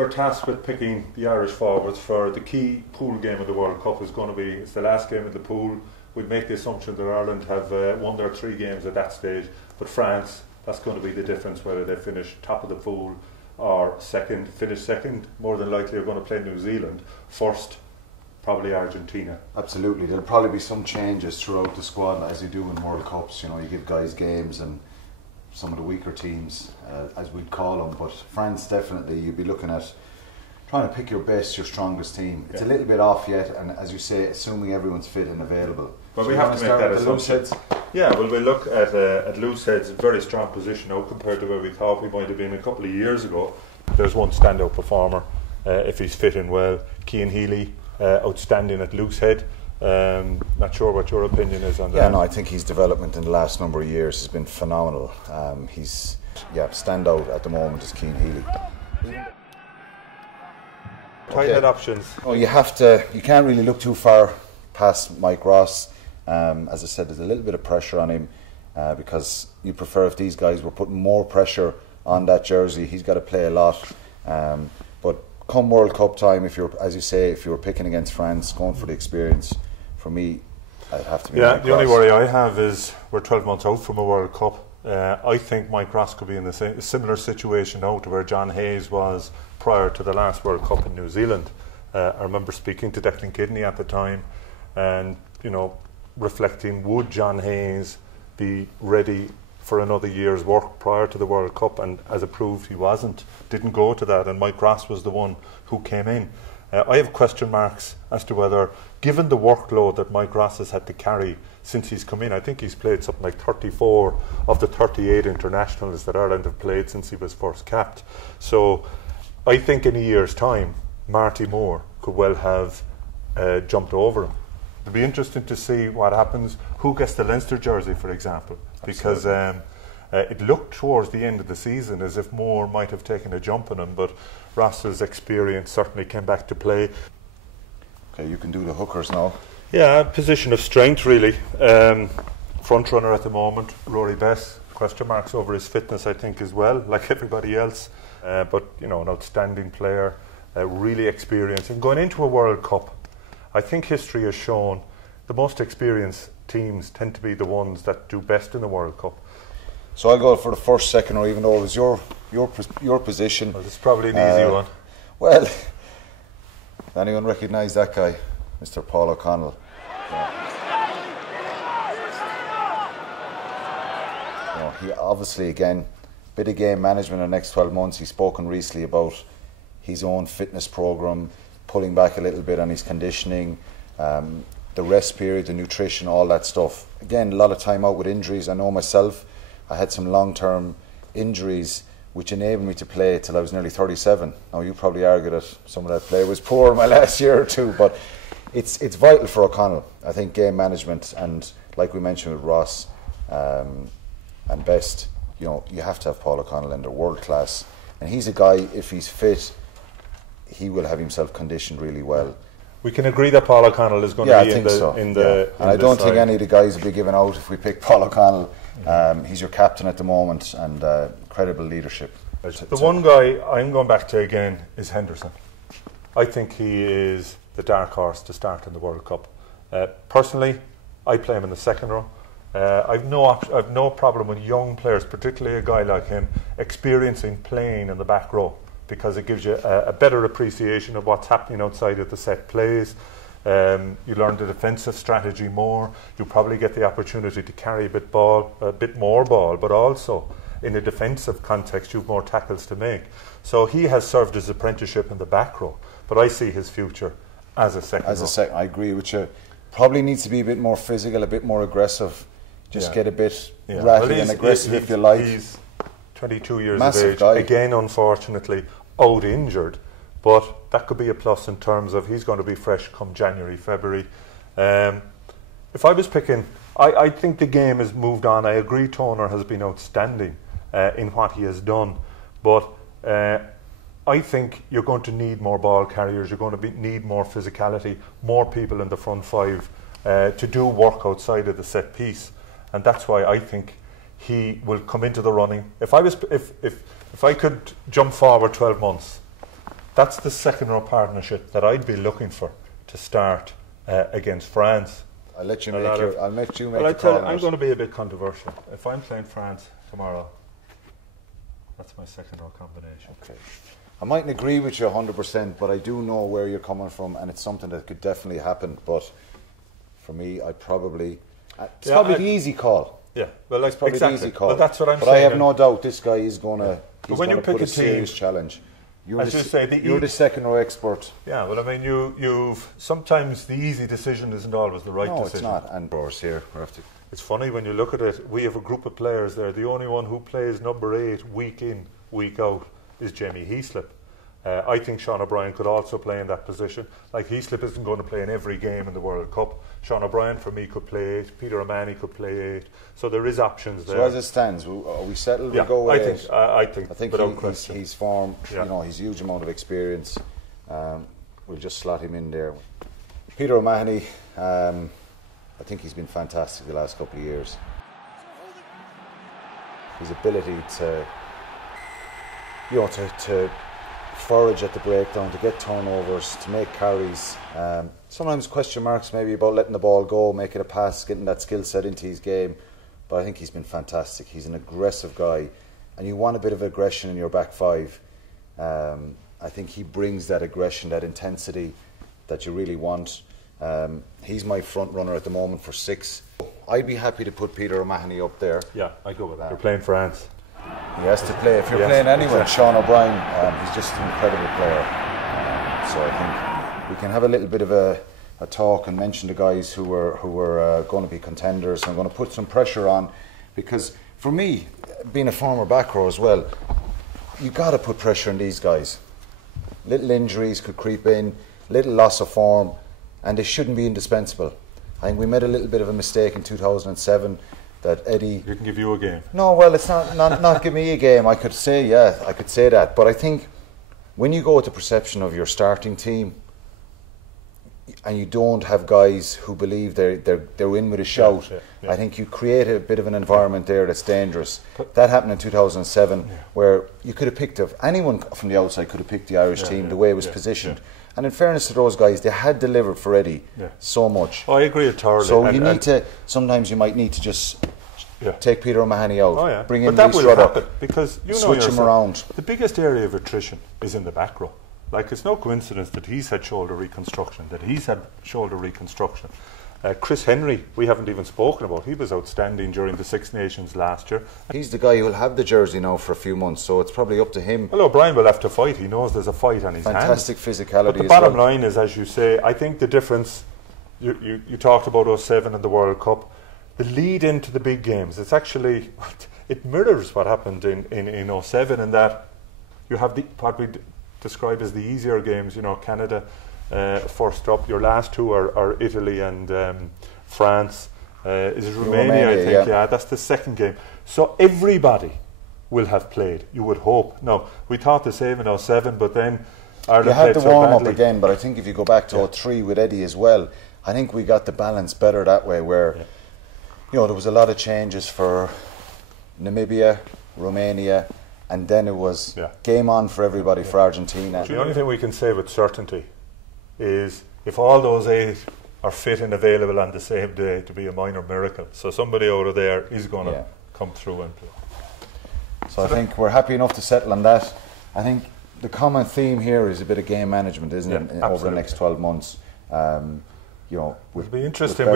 were tasked with picking the Irish forwards for the key pool game of the World Cup. Is going to be, it's the last game of the pool. We'd make the assumption that Ireland have won their 3 games at that stage, but France, that's going to be the difference whether they finish top of the pool or second. Finish second, more than likely are going to play New Zealand. First, probably Argentina. Absolutely, there'll probably be some changes throughout the squad as you do in World Cups. You know, you give guys games and some of the weaker teams, as we'd call them, but France definitely, you'd be looking at trying to pick your best, your strongest team. It's a little bit off yet, and as you say, assuming everyone's fit and available. But we have to make that assumption. Yeah, well, we look at Loosehead's very strong position now compared to where we thought we might have been a couple of years ago. There's one standout performer, if he's fitting well, Cian Healy, outstanding at Loosehead. Not sure what your opinion is on that. Yeah, no, I think his development in the last number of years has been phenomenal. He's standout at the moment is Cian Healy. Tight head options. Oh, you can't really look too far past Mike Ross. As I said, there's a little bit of pressure on him because you prefer if these guys were putting more pressure on that jersey. He's got to play a lot. But come World Cup time, if you're, as you say, if you were picking against France, going for the experience, for me, I'd have to be Mike Ross. The only worry I have is we're 12 months out from a World Cup. I think Mike Ross could be in a similar situation now to where John Hayes was prior to the last World Cup in New Zealand. I remember speaking to Declan Kidney at the time and, reflecting, would John Hayes be ready for another year's work prior to the World Cup? And as it proved, he wasn't, didn't go to that, and Mike Ross was the one who came in. I have question marks as to whether, given the workload that Mike Ross has had to carry since he's come in, I think he's played something like 34 of the 38 internationals that Ireland have played since he was first capped. So I think in a year's time, Marty Moore could well have jumped over him. It'll be interesting to see what happens. Who gets the Leinster jersey, for example? Because it looked towards the end of the season as if Moore might have taken a jump on him, but Ross's experience certainly came back to play. Okay, you can do the hookers now. Yeah, position of strength really. Front runner at the moment, Rory Best. Question marks over his fitness, I think, as well, like everybody else. But an outstanding player, really experienced. And going into a World Cup, I think history has shown the most experienced teams tend to be the ones that do best in the World Cup. So I'll go for the first, second, or even though it was your position. Well, it's probably an easy one. Well, anyone recognise that guy, Mr. Paul O'Connell? He obviously, again, bit of game management in the next 12 months. He's spoken recently about his own fitness programme, pulling back a little bit on his conditioning, the rest period, the nutrition, all that stuff. Again, a lot of time out with injuries. I know myself, I had some long-term injuries which enabled me to play till I was nearly 37. Now, you probably argue that some of that play was poor my last year or two, but it's vital for O'Connell. I think game management, and like we mentioned with Ross and Best, you have to have Paul O'Connell in there, world class. And he's a guy, if he's fit, he will have himself conditioned really well. We can agree that Paul O'Connell is going to be in the and I don't think any of the guys will be given out if we pick Paul O'Connell. He's your captain at the moment, and credible leadership. The one guy I'm going back to again is Henderson. I think he is the dark horse to start in the World Cup. Personally, I play him in the second row. I've no problem with young players, particularly a guy like him, experiencing playing in the back row, because it gives you a better appreciation of what's happening outside of the set plays. You learn the defensive strategy more. You probably get the opportunity to carry a bit more ball, but also in a defensive context, you've more tackles to make. So he has served his apprenticeship in the back row, but I see his future as a second row. I agree with you. Probably needs to be a bit more physical, a bit more aggressive. Just get a bit ratty and aggressive if you like. He's 22 years Massive of age. Guy. Again, unfortunately, out injured, but that could be a plus in terms of he's going to be fresh come January, February. If I was picking, I think the game has moved on. I agree Toner has been outstanding in what he has done, but I think you're going to need more ball carriers, you're going to need more physicality, more people in the front five to do work outside of the set piece, and that's why I think he will come into the running. If I could jump forward 12 months, that's the second row partnership that I'd be looking for to start against France. I'll let you make I'll let you make well, the call. I'm going to be a bit controversial. If I'm playing France tomorrow, that's my second row combination. Okay. I mightn't agree with you 100%, but I do know where you're coming from, and it's something that could definitely happen. But for me, I'd probably... It's probably the easy call. Yeah, well, like, it's probably exactly. the easy call. Well, that's what I'm but saying. I have no doubt this guy is going to put a serious team, challenge. You're as you say, you're the second row expert. Yeah, well, I mean, you've sometimes the easy decision isn't always the right decision. No, it's not. And here, it's funny when you look at it. We have a group of players there. The only one who plays number 8 week in, week out is Jamie Heaslip. I think Sean O'Brien could also play in that position. Like, Heaslip isn't going to play in every game in the World Cup. Sean O'Brien, for me, could play 8. Peter O'Mahony could play 8. So there is options there. So as it stands, are we settled? Yeah, we go with I think without question. He's formed. Yeah. You know, he's a huge amount of experience. We'll just slot him in there. Peter O'Mahony, I think he's been fantastic the last couple of years. His ability to forage at the breakdown, to get turnovers, to make carries. Sometimes question marks maybe about letting the ball go, making a pass, getting that skill set into his game. But I think he's been fantastic. He's an aggressive guy, and you want a bit of aggression in your back five. I think he brings that aggression, that intensity that you really want. He's my front runner at the moment for 6. I'd be happy to put Peter O'Mahony up there. Yeah, I go with that. You're playing France. He has to play. If you're playing anyone, Sean O'Brien, he's just an incredible player. So I think we can have a little bit of a talk and mention the guys who were going to be contenders. I'm going to put some pressure on, because for me, being a former back row as well, you got to put pressure on these guys. Little injuries could creep in, little loss of form, and they shouldn't be indispensable. I think we made a little bit of a mistake in 2007. That Eddie didn't give you a game. No, well, it's not give me a game. I could say that, but I think when you go with the perception of your starting team and you don't have guys who believe they're in with a shout, I think you create a bit of an environment there that's dangerous. That happened in 2007, where you could have picked anyone from the outside could have picked the Irish team the way it was positioned. And in fairness to those guys, they had delivered for Eddie so much. Oh, I agree entirely. So sometimes you might need to just take Peter O'Mahony out, bring in Reece Ruddock, because switch him around. The biggest area of attrition is in the back row. Like, it's no coincidence that he's had shoulder reconstruction, Chris Henry, we haven't even spoken about. He was outstanding during the Six Nations last year. He's the guy who will have the jersey now for a few months, so it's probably up to him. Well, O'Brien will have to fight. He knows there's a fight on his hands. Fantastic physicality. But the bottom line is, as you say, I think the difference, you talked about 07 and the World Cup, the lead into the big games, it's actually, it mirrors what happened in 07, in that you have what we describe as the easier games, Canada, first up. Your last two are Italy and France. Is it Romania? I think. Yeah, that's the second game. So everybody will have played, you would hope. No, we thought the same in 07, but then Ireland you had played to warm badly. up again. But I think if you go back to 03 with Eddie as well, I think we got the balance better that way, where there was a lot of changes for Namibia, Romania, and then it was game on for everybody for Argentina. The only thing we can say with certainty is, if all those 8 are fit and available on the same day, to be a minor miracle. So somebody out of there is going to come through and play. So I think we're happy enough to settle on that. I think the common theme here is a bit of game management, isn't it, over the next 12 months. It'll be interesting.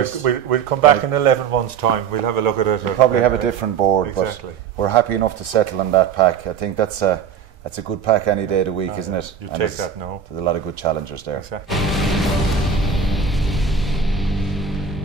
We'll come back in 11 months' time. We'll have a look at it. We'll probably have a different board, but we're happy enough to settle on that pack. I think that's a good pack any day of the week, isn't it? You take that now. There's a lot of good challengers there. Exactly.